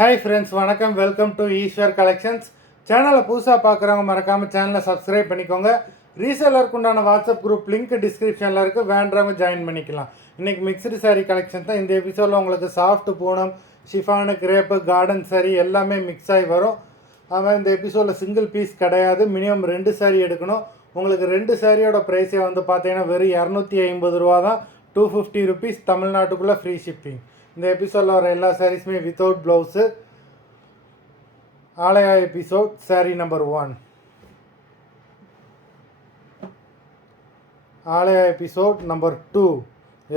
Hi friends, வணக்கம். Welcome to Eswar collections. சேனலை புதுசாக பார்க்குறவங்க மறக்காமல் சேனலை சப்ஸ்கிரைப் பண்ணிக்கோங்க. ரீசேலருக்கு உண்டான வாட்ஸ்அப் குரூப் லிங்க் டிஸ்கிரிப்ஷனில் இருக்குது, வேண்டவங்க ஜாயின் பண்ணிக்கலாம். இன்றைக்கி மிக்சடு சாரீ கலெக்ஷன் தான். இந்த எபிசோடில் உங்களுக்கு சாஃப்ட் Poonam, chiffon, crepe, garden sari எல்லாமே மிக்ஸ் ஆகி வரும். அதுமாதிரி இந்த எபிசோடில் சிங்கிள் பீஸ் கிடையாது, மினிமம் 2 சாரீ எடுக்கணும். உங்களுக்கு 2 சாரியோட ப்ரைஸே வந்து பார்த்தீங்கன்னா வெறும் 250 ரூபா தான். 250 ருபீஸ், தமிழ்நாட்டுக்குள்ளே ஃப்ரீ ஷிப்பிங். இந்த எபிசோடில் வர எல்லா சாரீஸுமே வித்தவுட் ப்ளவுஸு. ஆலயா எபிசோட் சாரீ நம்பர் 1. ஆலயா எபிசோட் நம்பர் 2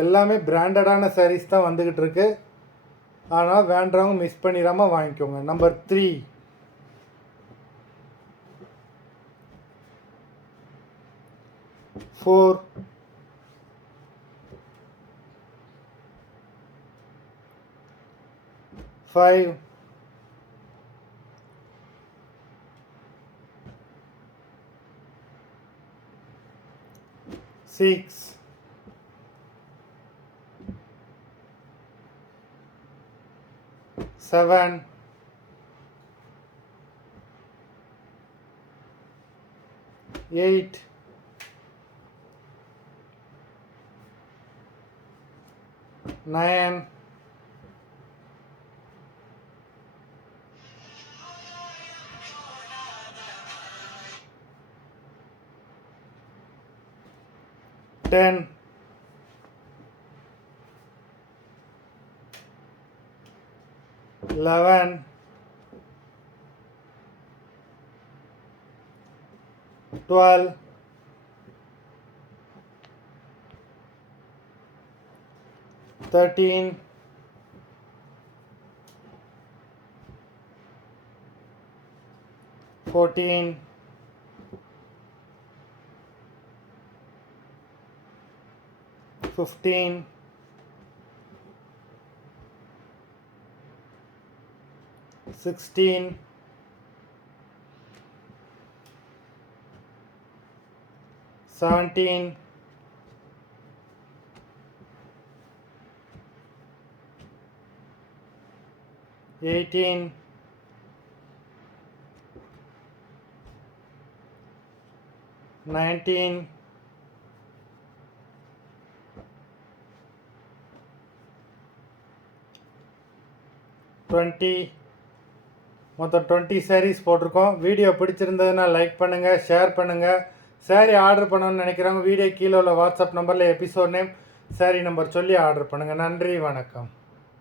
எல்லாமே பிராண்டடான சாரீஸ் தான் வந்துக்கிட்டு இருக்கு. ஆனால் வேண்டவங்க மிஸ் பண்ணிடாமல் வாங்கிக்கோங்க. நம்பர் 3. ஃபோர், 5, 6, 7, 8, 9, 10, 11, 12, 13, 14, 15, 16, 17, 18, 19, 20. மொத்தம் 20 சாரீஸ் போட்டிருக்கோம். வீடியோ பிடிச்சிருந்ததுன்னா லைக் பண்ணுங்கள், ஷேர் பண்ணுங்கள். சாரீ ஆர்டர் பண்ணணும்னு நினைக்கிறவங்க வீடியோ கீழே உள்ள வாட்ஸ்அப் நம்பரில் எபிசோட் நேம், சாரீ நம்பர் சொல்லி ஆர்டர் பண்ணுங்கள். நன்றி, வணக்கம்.